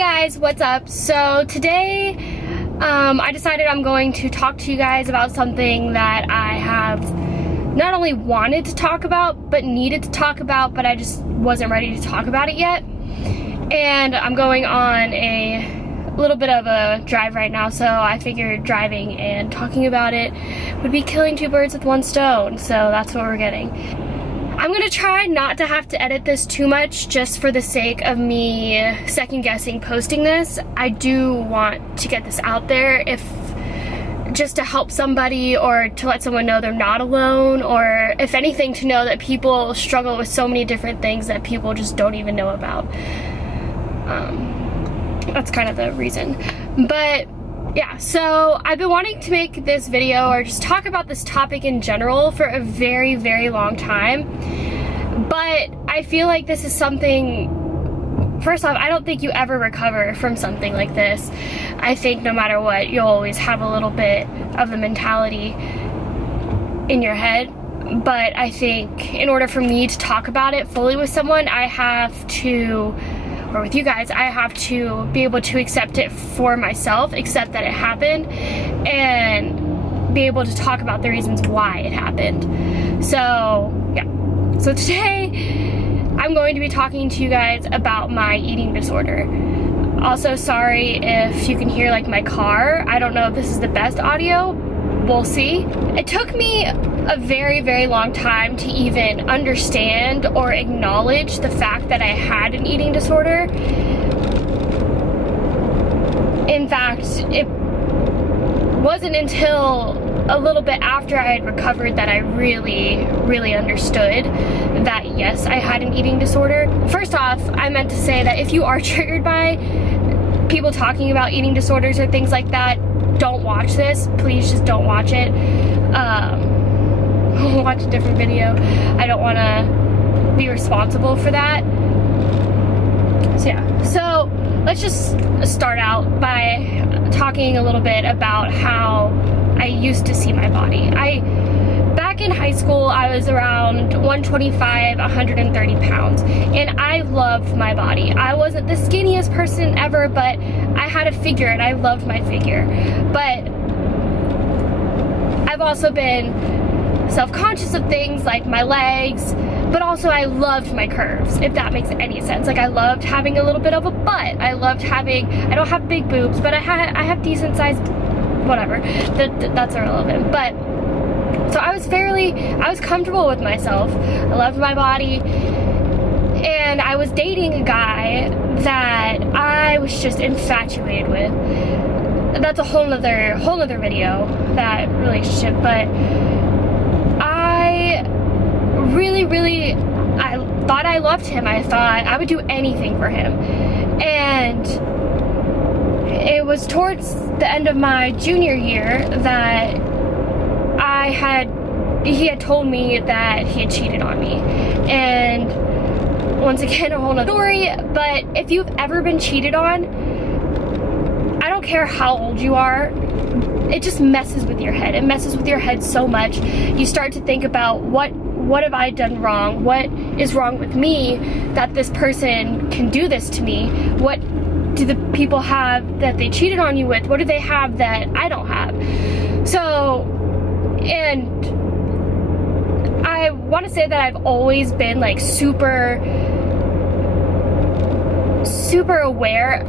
guys, what's up? So today I decided I'm going to talk to you guys about something that I have not only wanted to talk about but needed to talk about, but I just wasn't ready to talk about it yet. And I'm going on a little bit of a drive right now, so I figured driving and talking about it would be killing two birds with one stone, so that's what we're getting. I'm gonna try not to have to edit this too much just for the sake of me second guessing posting this. I do want to get this out there, if just to help somebody or to let someone know they're not alone, or if anything to know that people struggle with so many different things that people just don't even know about. That's kind of the reason. But yeah, so I've been wanting to make this video or just talk about this topic in general for a very, very long time. But I feel like this is something, first off, I don't think you ever recover from something like this. I think no matter what, you'll always have a little bit of the mentality in your head. But I think in order for me to talk about it fully with someone, I have to, or with you guys, I have to be able to accept it for myself, accept that it happened, and be able to talk about the reasons why it happened. So, yeah. So today, I'm going to be talking to you guys about my eating disorder. Also, sorry if you can hear like my car. I don't know if this is the best audio. We'll see. It took me a very, very long time to even understand or acknowledge the fact that I had an eating disorder. In fact, it wasn't until a little bit after I had recovered that I really, really understood that yes, I had an eating disorder. First off, I meant to say that if you are triggered by people talking about eating disorders or things like that, don't watch this. Please just don't watch it. Watch a different video. I don't want to be responsible for that. So yeah, so let's just start out by talking a little bit about how I used to see my body. Back in high school, I was around 125, 130 pounds, and I loved my body. I wasn't the skinniest person ever, but I had a figure and I loved my figure. But I've also been self-conscious of things like my legs, but also I loved my curves, if that makes any sense. Like, I loved having a little bit of a butt. I loved having, I don't have big boobs, but I have decent sized, whatever, that's irrelevant. But so I was comfortable with myself. I loved my body, and I was dating a guy that I was just infatuated with. That's a whole nother video, that relationship. But I really, I thought I loved him. I thought I would do anything for him. And it was towards the end of my junior year that he had told me that he had cheated on me. And once again, a whole nother story, but if you've ever been cheated on, I don't care how old you are, it just messes with your head. It messes with your head so much. You start to think about what have I done wrong? What is wrong with me that this person can do this to me? What do the people have that they cheated on you with? What do they have that I don't have? So, and I want to say that I've always been like super aware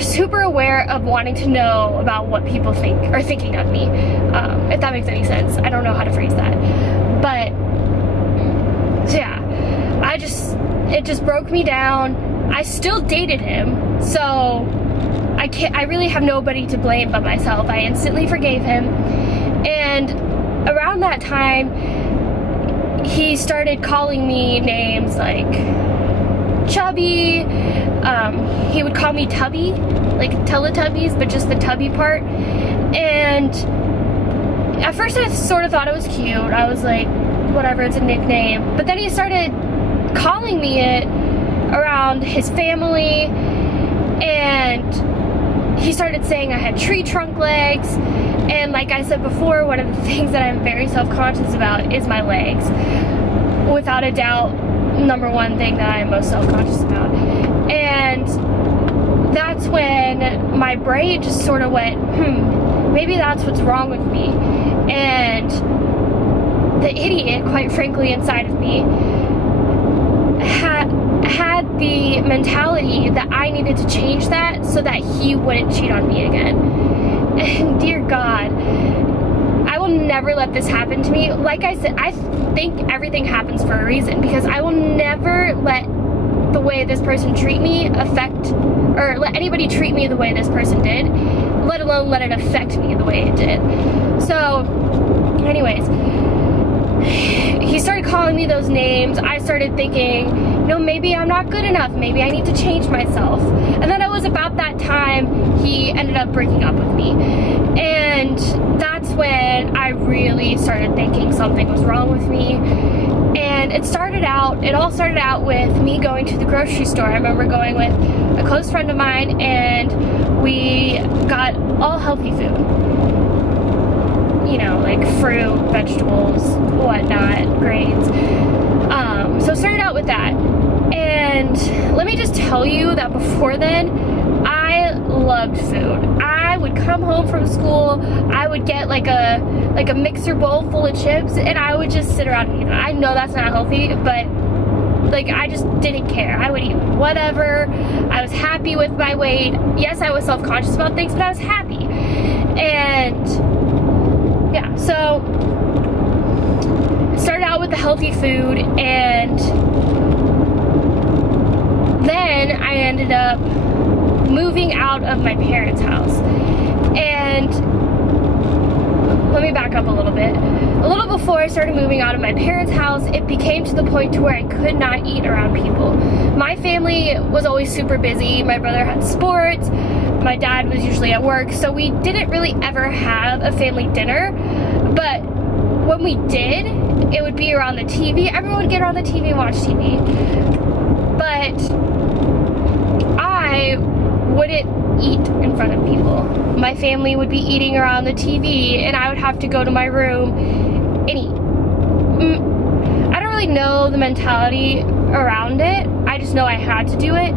super aware of wanting to know about what people think or thinking of me, if that makes any sense. I don't know how to phrase that, but so yeah, it just broke me down. I still dated him, so I really have nobody to blame but myself. I instantly forgave him, and around that time he started calling me names like chubby. He would call me Tubby, like Teletubbies, but just the tubby part. And at first I sort of thought it was cute. I was like, whatever, it's a nickname. But then he started calling me it around his family, and he started saying I had tree trunk legs. And like I said before, one of the things that I'm very self-conscious about is my legs. Without a doubt, number one thing that I'm most self-conscious about. And that's when my brain just sort of went, maybe that's what's wrong with me. And the idiot, quite frankly, inside of me had the mentality that I needed to change that so that he wouldn't cheat on me again. And dear God, I will never let this happen to me. Like I said, I think everything happens for a reason, because I will never let the way this person treat me affect, or let anybody treat me the way this person did, let alone let it affect me the way it did. So anyways, he started calling me those names. I started thinking, no, maybe I'm not good enough. Maybe I need to change myself. And then it was about that time he ended up breaking up with me. And that's when I really started thinking something was wrong with me. And it all started out with me going to the grocery store. I remember going with a close friend of mine, and we got all healthy food. You know, like fruit, vegetables, whatnot, grains. So it started out with that. And let me just tell you that before then, I loved food. I would come home from school, I would get like a mixer bowl full of chips, and I would just sit around and eat them. I know that's not healthy, but like, I just didn't care. I would eat whatever. I was happy with my weight. Yes, I was self-conscious about things, but I was happy. And yeah, so it started out with the healthy food, and then I ended up moving out of my parents' house. And let me back up a little bit. A little before I started moving out of my parents' house, it became to the point to where I could not eat around people. My family was always super busy. My brother had sports. My dad was usually at work, so we didn't really ever have a family dinner. But when we did, it would be around the TV. Everyone would get around the TV and watch TV. But I wouldn't eat in front of people. My family would be eating around the TV, and I would have to go to my room and eat. I don't really know the mentality around it. I just know I had to do it.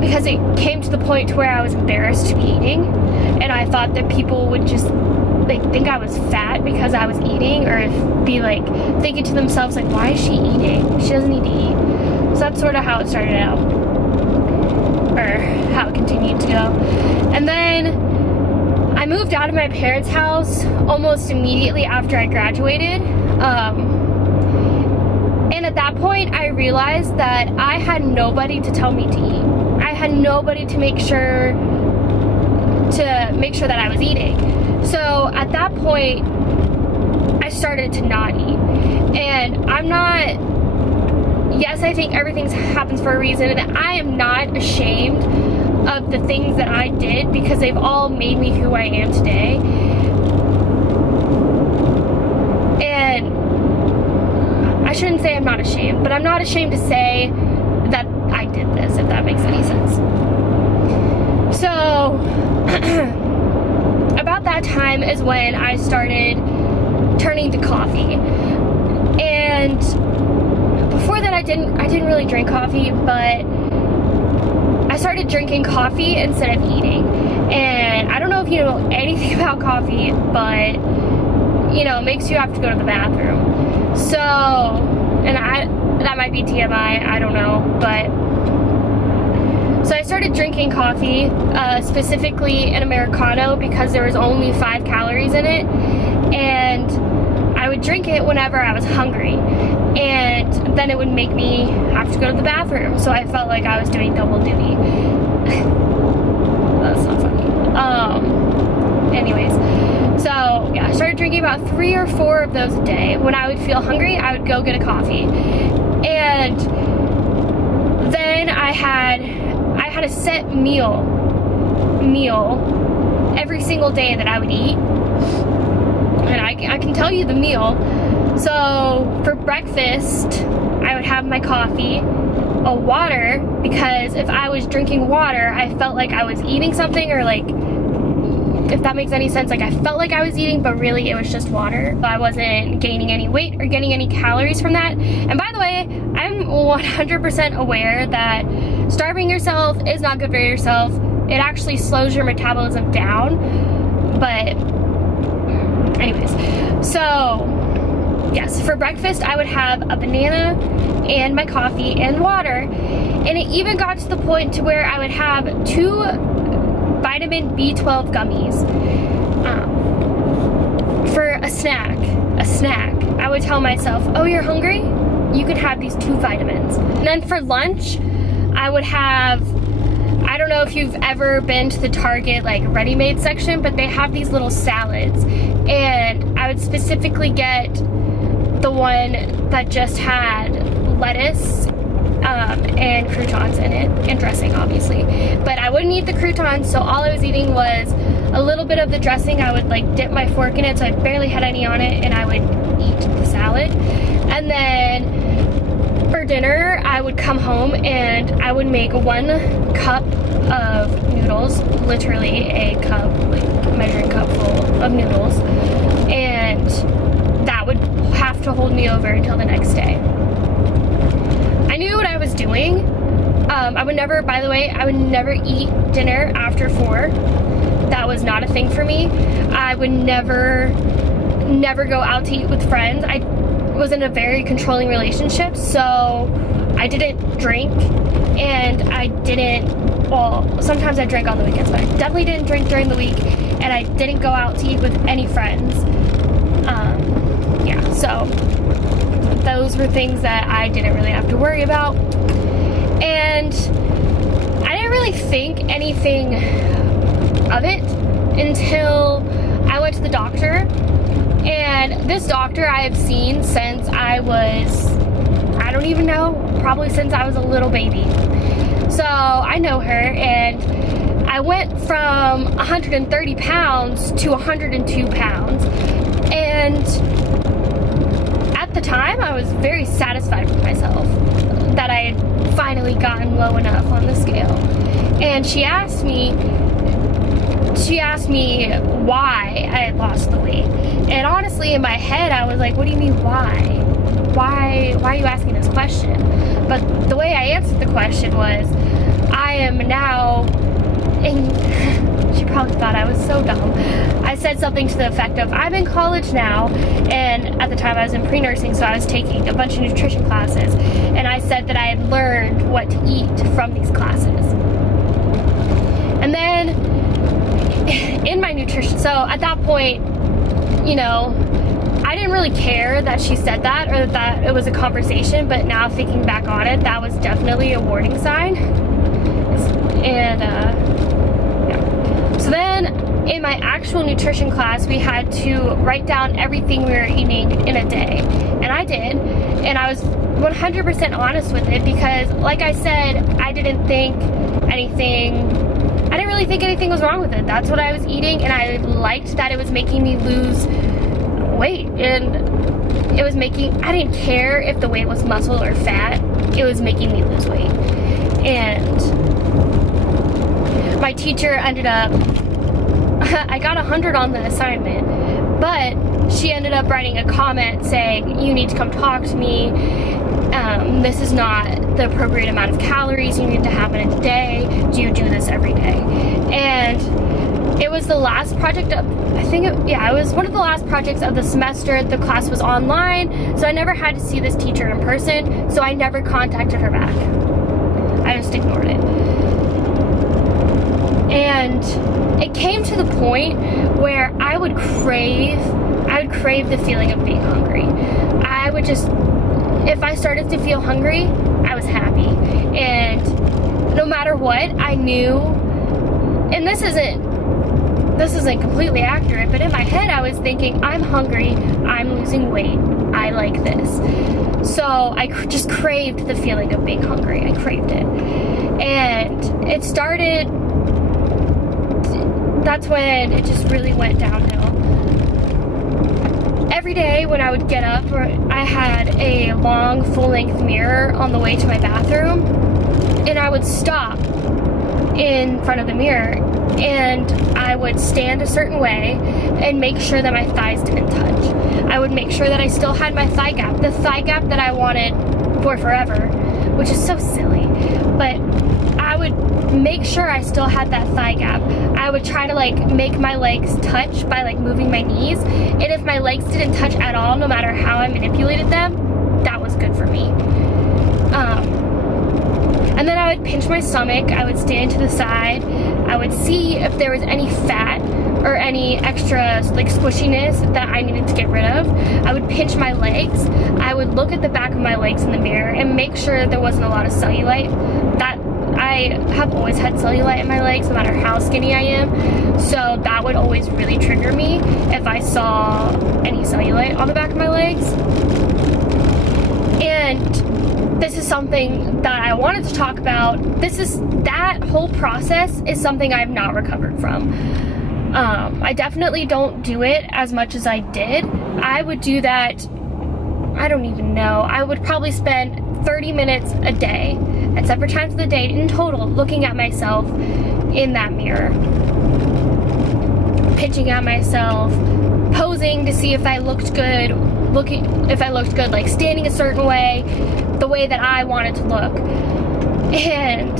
Because it came to the point to where I was embarrassed to be eating, and I thought that people would just like think I was fat because I was eating, or be like thinking to themselves like, why is she eating? She doesn't need to eat. So that's sort of how it started out, or how it continued to go. And then I moved out of my parents' house almost immediately after I graduated. And at that point, I realized that I had nobody to tell me to eat. I had nobody to make sure that I was eating. So at that point, I started to not eat. And yes, I think everything happens for a reason, and I am not ashamed of the things that I did, because they've all made me who I am today. And I shouldn't say I'm not ashamed, but I'm not ashamed to say that I did this, if that makes any sense. So, about that time is when I started turning to coffee. And before that, I didn't really drink coffee, but I started drinking coffee instead of eating. And I don't know if you know anything about coffee, but you know, it makes you have to go to the bathroom. So, and that might be TMI, I don't know, but so I started drinking coffee, specifically an Americano, because there was only 5 calories in it, and I would drink it whenever I was hungry, and then it would make me have to go to the bathroom, so I felt like I was doing double duty. That's not funny. Anyways, so yeah, I started drinking about 3 or 4 of those a day. When I would feel hungry, I would go get a coffee, and then I had a set meal every single day that I would eat, and I can tell you the meal. So for breakfast, I would have my coffee, a water, because if I was drinking water, I felt like I was eating something, or like, if that makes any sense, like I felt like I was eating, but really it was just water. I wasn't gaining any weight or getting any calories from that. And by the way, I'm 100% aware that starving yourself is not good for yourself. It actually slows your metabolism down. But anyways, so yes, for breakfast I would have a banana and my coffee and water, and it even got to the point to where I would have 2 vitamin B12 gummies for a snack. I would tell myself, oh, you're hungry? You can have these 2 vitamins. And then for lunch, I would have, I don't know if you've ever been to the Target like ready-made section, but they have these little salads, and I would specifically get the one that just had lettuce and croutons in it, and dressing obviously. But I wouldn't eat the croutons, so all I was eating was a little bit of the dressing. I would like dip my fork in it, so I barely had any on it, and I would eat the salad. And then for dinner, I would come home and I would make 1 cup of noodles, literally a cup, like measuring cup full of noodles, and that would have to hold me over until the next day. I knew what I was doing. I would never, by the way, I would never eat dinner after 4. That was not a thing for me. I would never go out to eat with friends. I was in a very controlling relationship, so I didn't drink, and I didn't, well, sometimes I drank on the weekends, but I definitely didn't drink during the week, and I didn't go out to eat with any friends. Yeah, so those were things that I didn't really have to worry about, and I didn't really think anything of it until I went to the doctor. And this doctor I have seen since I was, I don't even know, probably since I was a little baby. So I know her, and I went from 130 pounds to 102 pounds. And at the time, I was very satisfied with myself that I had finally gotten low enough on the scale. And she asked me why I had lost the weight. And honestly, in my head, I was like, what do you mean, why? Why are you asking this question? But the way I answered the question was, I am now in, she probably thought I was so dumb. I said something to the effect of, I'm in college now, and at the time I was in pre-nursing, so I was taking a bunch of nutrition classes, and I said that I had learned what to eat from these classes. And then, in my nutrition, so at that point, you know, I didn't really care that she said that or that it was a conversation, but now thinking back on it, that was definitely a warning sign. And yeah. So then in my actual nutrition class, we had to write down everything we were eating in a day, and I did, and I was 100% honest with it, because like I said, I didn't really think anything was wrong with it. That's what I was eating, and I liked that it was making me lose weight, and it was making, I didn't care if the weight was muscle or fat, it was making me lose weight. And my teacher ended up, I got 100 on the assignment, but she ended up writing a comment saying, you need to come talk to me, this is not the appropriate amount of calories you need to have in a day, do you do this every day? And it was the last project of, it was one of the last projects of the semester. The class was online, so I never had to see this teacher in person, so I never contacted her back. I just ignored it. And it came to the point where I would crave the feeling of being hungry. I would just, if I started to feel hungry, I was happy. And no matter what, I knew, and this isn't completely accurate, but in my head I was thinking, I'm hungry, I'm losing weight, I like this. So I just craved the feeling of being hungry. I craved it. And it started, that's when it just really went downhill. Every day when I would get up, I had a long full-length mirror on the way to my bathroom, and I would stop in front of the mirror and I would stand a certain way and make sure that my thighs didn't touch. I would make sure that I still had my thigh gap, the thigh gap that I wanted for forever, which is so silly, but make sure I still had that thigh gap. I would try to like make my legs touch by like moving my knees, and if my legs didn't touch at all, no matter how I manipulated them, that was good for me. And then I would pinch my stomach, I would stand to the side, I would see if there was any fat or any extra like squishiness that I needed to get rid of. I would pinch my legs, I would look at the back of my legs in the mirror and make sure there wasn't a lot of cellulite. That I have always had cellulite in my legs, no matter how skinny I am, so that would always really trigger me if I saw any cellulite on the back of my legs. And this is something that I wanted to talk about. That whole process is something I've not recovered from. I definitely don't do it as much as I did. I would do that, I don't even know, I would probably spend 30 minutes a day at separate times of the day in total looking at myself in that mirror. Pitching at myself, posing to see if I looked good, like standing a certain way, the way that I wanted to look. And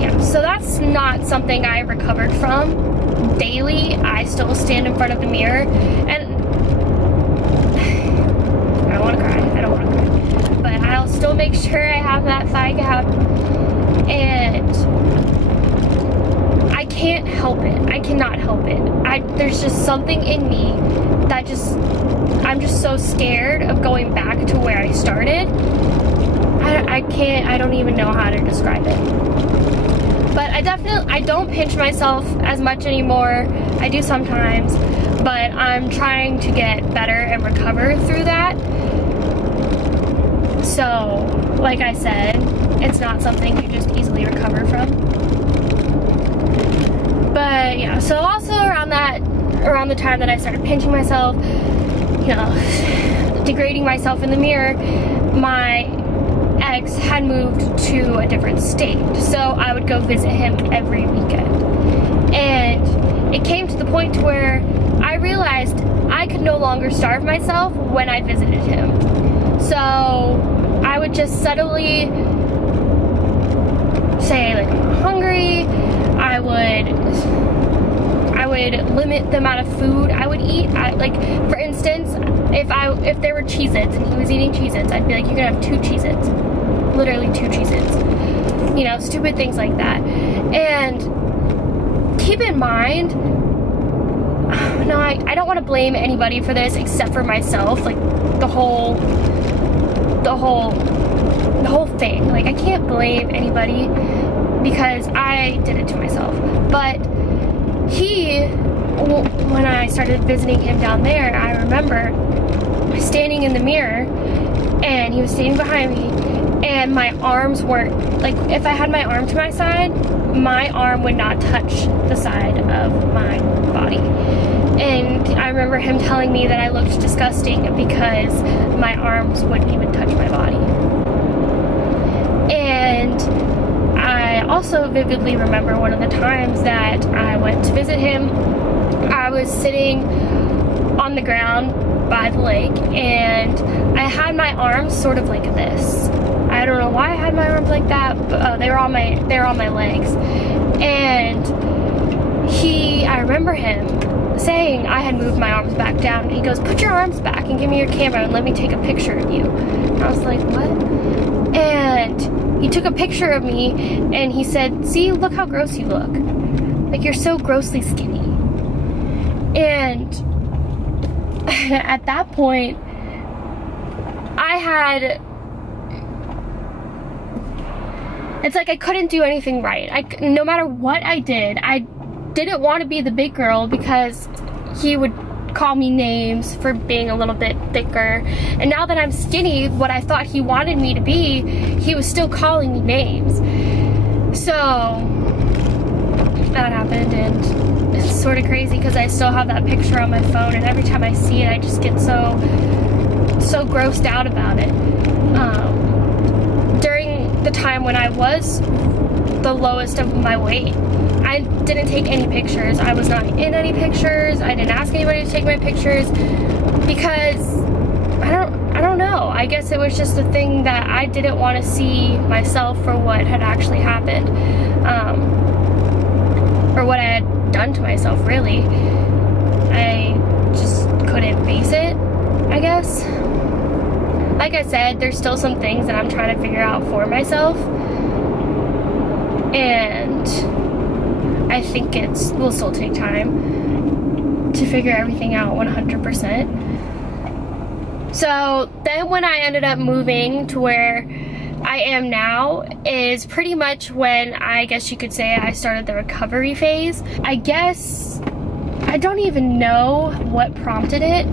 yeah, so that's not something I recovered from. Daily, I still stand in front of the mirror, and I don't want to cry, but I'll still make sure I have that thigh gap, and I can't help it. I cannot help it. There's just something in me that I'm just so scared of going back to where I started. I don't even know how to describe it. But I don't pinch myself as much anymore. I do sometimes, but I'm trying to get better and recover through that. So, like I said, it's not something you just easily recover from. But yeah, so also around the time that I started pinching myself, you know, degrading myself in the mirror, my ex had moved to a different state, so I would go visit him every weekend. And it came to the point where I realized I could no longer starve myself when I visited him. So I would just subtly say, like, I'm hungry. I would limit the amount of food I would eat. Like, for instance, if there were Cheez-Its and he was eating Cheez-Its, I'd be like, you're gonna have 2 Cheez-Its. Literally 2 Cheez-Its. You know, stupid things like that. And keep in mind, no, I don't want to blame anybody for this except for myself. Like, the whole thing. Like, I can't blame anybody because I did it to myself. But when I started visiting him down there, I remember standing in the mirror and he was standing behind me, and my arms weren't, like, if I had my arm to my side, my arm would not touch the side of my body. And I remember him telling me that I looked disgusting because my arms wouldn't even touch my body. And I also vividly remember one of the times that I went to visit him. I was sitting on the ground by the lake, and I had my arms sort of like this. I don't know why I had my arms like that, but they were on my legs. And I remember him saying I had moved my arms back down, and he goes, put your arms back and give me your camera and let me take a picture of you. And I was like, what? And he took a picture of me and he said, see, look how gross you look. Like, you're so grossly skinny. And at that point, it's like I couldn't do anything right. No matter what I didn't want to be the big girl because he would call me names for being a little bit thicker. And now that I'm skinny, what I thought he wanted me to be, he was still calling me names. So that happened, and it's sort of crazy because I still have that picture on my phone, and every time I see it, I just get so grossed out about it. During the time when I was the lowest of my weight, I didn't take any pictures. I was not in any pictures. I didn't ask anybody to take my pictures because I don't know. I guess it was just a thing that I didn't want to see myself for what had actually happened. Or what I had done to myself, really. I just couldn't face it, I guess. Like I said, there's still some things that I'm trying to figure out for myself. And I think it will still take time to figure everything out 100%. So then when I ended up moving to where I am now is pretty much when I guess you could say I started the recovery phase. I guess, I don't even know what prompted it,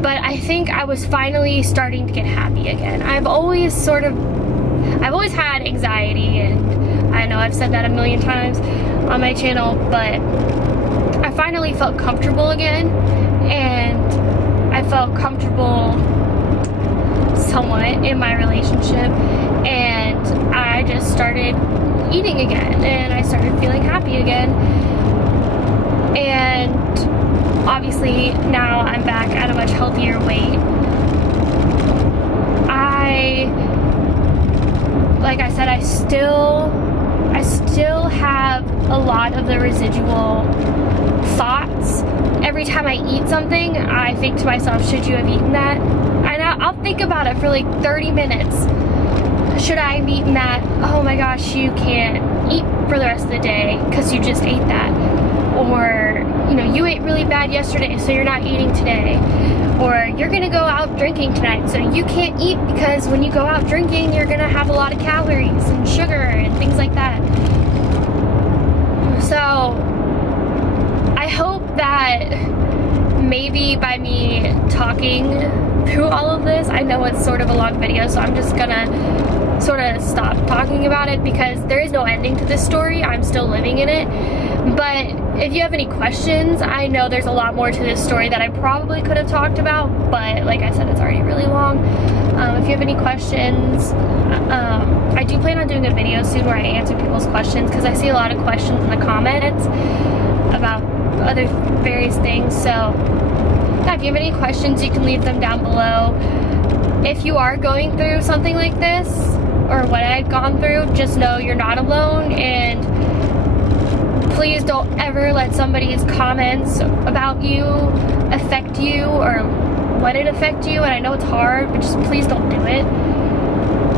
but I think I was finally starting to get happy again. I've always had anxiety, and I know I've said that a million times on my channel, but I finally felt comfortable again, and I felt comfortable somewhat in my relationship, and I just started eating again, and I started feeling happy again. And obviously now I'm back at a much healthier weight. Like I said, I still have a lot of the residual thoughts. Every time I eat something, I think to myself, should you have eaten that? And I'll think about it for like 30 minutes. Should I have eaten that? Oh my gosh, you can't eat for the rest of the day because you just ate that. Or, you know, you ate really bad yesterday, so you're not eating today. Or you're gonna go out drinking tonight, so you can't eat because when you go out drinking, you're gonna have a lot of calories and sugar and things like that. So I hope that maybe by me talking through all of this, I know it's sort of a long video, so I'm just gonna sort of stop talking about it because there is no ending to this story. I'm still living in it. But if you have any questions, I know there's a lot more to this story that I probably could have talked about, but like I said, it's already really long. If you have any questions, I do plan on doing a video soon where I answer people's questions because I see a lot of questions in the comments about other various things. So yeah, if you have any questions, you can leave them down below. If you are going through something like this, or what I had gone through, just know you're not alone, and please don't ever let somebody's comments about you affect you or let it affect you. And I know it's hard, but just please don't do it.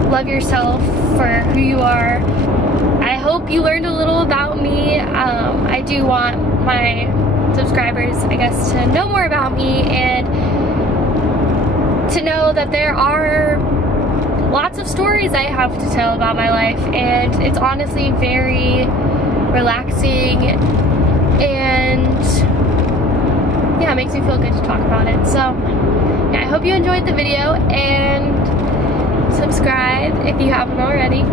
Love yourself for who you are. I hope you learned a little about me. I do want my subscribers, I guess, to know more about me and to know that there are lots of stories I have to tell about my life, and it's honestly very relaxing, and yeah, it makes me feel good to talk about it. So yeah, I hope you enjoyed the video, and subscribe if you haven't already.